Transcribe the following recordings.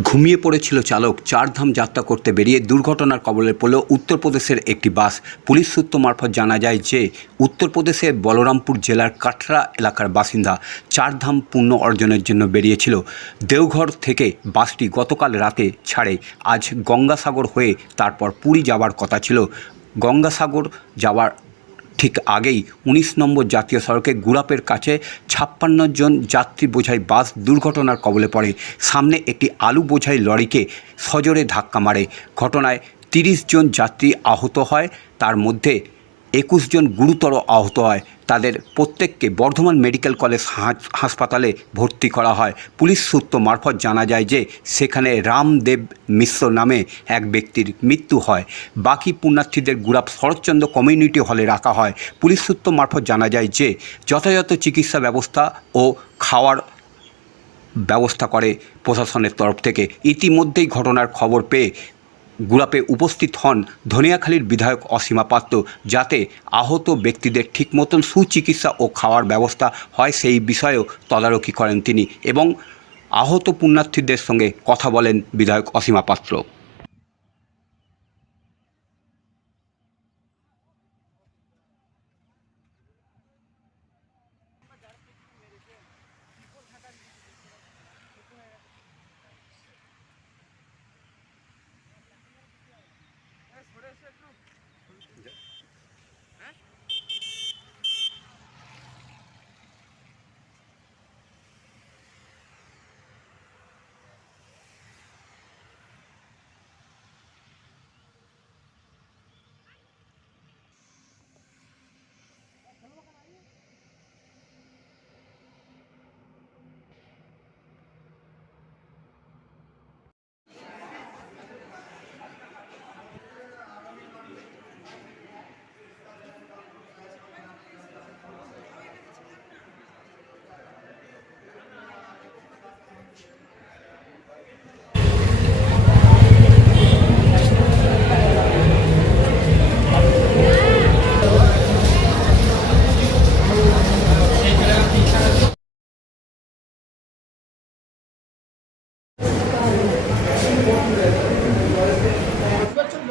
ঘুমিয়ে পড়েছিল চালক। চারধাম যাত্রা করতে বেরিয়ে দুর্ঘটনার কবলে পড়ল উত্তরপ্রদেশের একটি বাস। পুলিশ সূত্র মারফত জানা যায় যে, উত্তরপ্রদেশের বলরামপুর জেলার কাটরা এলাকার বাসিন্দা চারধাম পুণ্য অর্জনের জন্য বেরিয়েছিল। দেওঘর থেকে বাসটি গতকাল রাতে ছাড়ে। আজ গঙ্গাসাগর হয়ে তারপর পুরী যাওয়ার কথা ছিল। গঙ্গাসাগর যাওয়ার ঠিক আগেই উনিশ নম্বর জাতীয় সড়কে গুড়াপের কাছে ছাপ্পান্ন জন যাত্রী বোঝাই বাস দুর্ঘটনার কবলে পড়ে। সামনে একটি আলু বোঝাই লরিকে সজোরে ধাক্কা মারে। ঘটনায় তিরিশ জন যাত্রী আহত হয়। তার মধ্যে একুশ জন গুরুতর আহত হয়। তাদের প্রত্যেককে বর্ধমান মেডিকেল কলেজ হাস- হাসপাতালে ভর্তি করা হয়। পুলিশ সূত্র মারফত জানা যায় যে, সেখানে রামদেব মিশ্র নামে এক ব্যক্তির মৃত্যু হয়। বাকি পুণ্যার্থীদের গুড়াপ শরৎচন্দ্র কমিউনিটি হলে রাখা হয়। পুলিশ সূত্র মারফত জানা যায় যে, যথাযথ চিকিৎসা ব্যবস্থা ও খাওয়ার ব্যবস্থা করে প্রশাসনের তরফ থেকে। ইতিমধ্যেই ঘটনার খবর পেয়ে গুড়াপে উপস্থিত হন ধনিয়াখালীর বিধায়ক অসীমা পাত্র, যাতে আহত ব্যক্তিদের ঠিক মতন সুচিকিৎসা ও খাওয়ার ব্যবস্থা হয় সেই বিষয়েও তদারকি করেন তিনি এবং আহত পুণ্যার্থীদের সঙ্গে কথা বলেন বিধায়ক অসীমা পাত্র।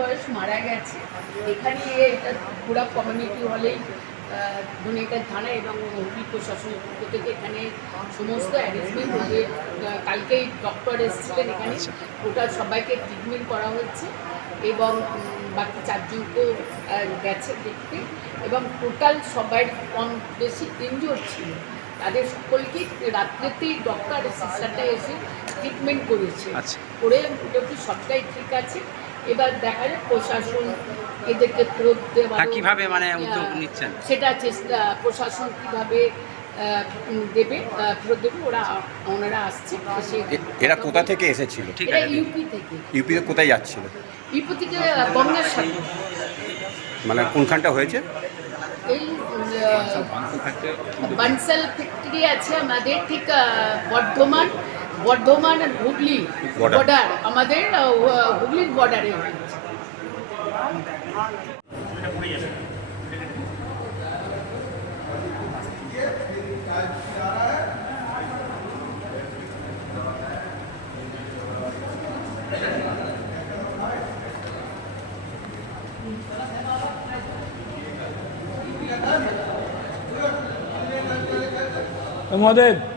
বয়স মারা গেছে। এখানে এটা পুরা কমিউনিটি হলেই ধনিকার থানা এবং হুগলি প্রশাসনের পক্ষ থেকে এখানে সমস্ত অ্যারেঞ্জমেন্ট হয়ে কালকেই ডক্টর এসেছিলেন এখানে। ওটা সবাইকে ট্রিটমেন্ট করা হচ্ছে এবং বাকি চারজনকেও গেছে দেখতে। এবং টোটাল সবাই কম বেশি তিনজন ছিল। তাদের সকলকে রাত্রেতেই ডক্টর সিস্টারটা এসে ট্রিটমেন্ট করেছে। আচ্ছা। করে মোটামুটি সবটাই ঠিক আছে। এবার দেখা যায় প্রশাসন এদেরকে ফেরত দেওয়া কীভাবে মানে উদ্যোগ নিচ্ছেন? সেটা চেষ্টা প্রশাসন কীভাবে দেবে ফেরত দেবে ওরা ওনারা আসছে এরা কোথা থেকে এসেছিল? ঠিক আছে ইউপি থেকে। ইউপিতে কোথায় যাচ্ছিল? ইউপি থেকে গঙ্গার সাথে। মানে কোনখানটা হয়েছে? এই বানসাল ফ্যাক্টরি আছে আমাদের ঠিক বর্ধমান। বর্ধমান আর হুগলি বর্ডার আমাদের হুগলির বর্ডারে মহাদেব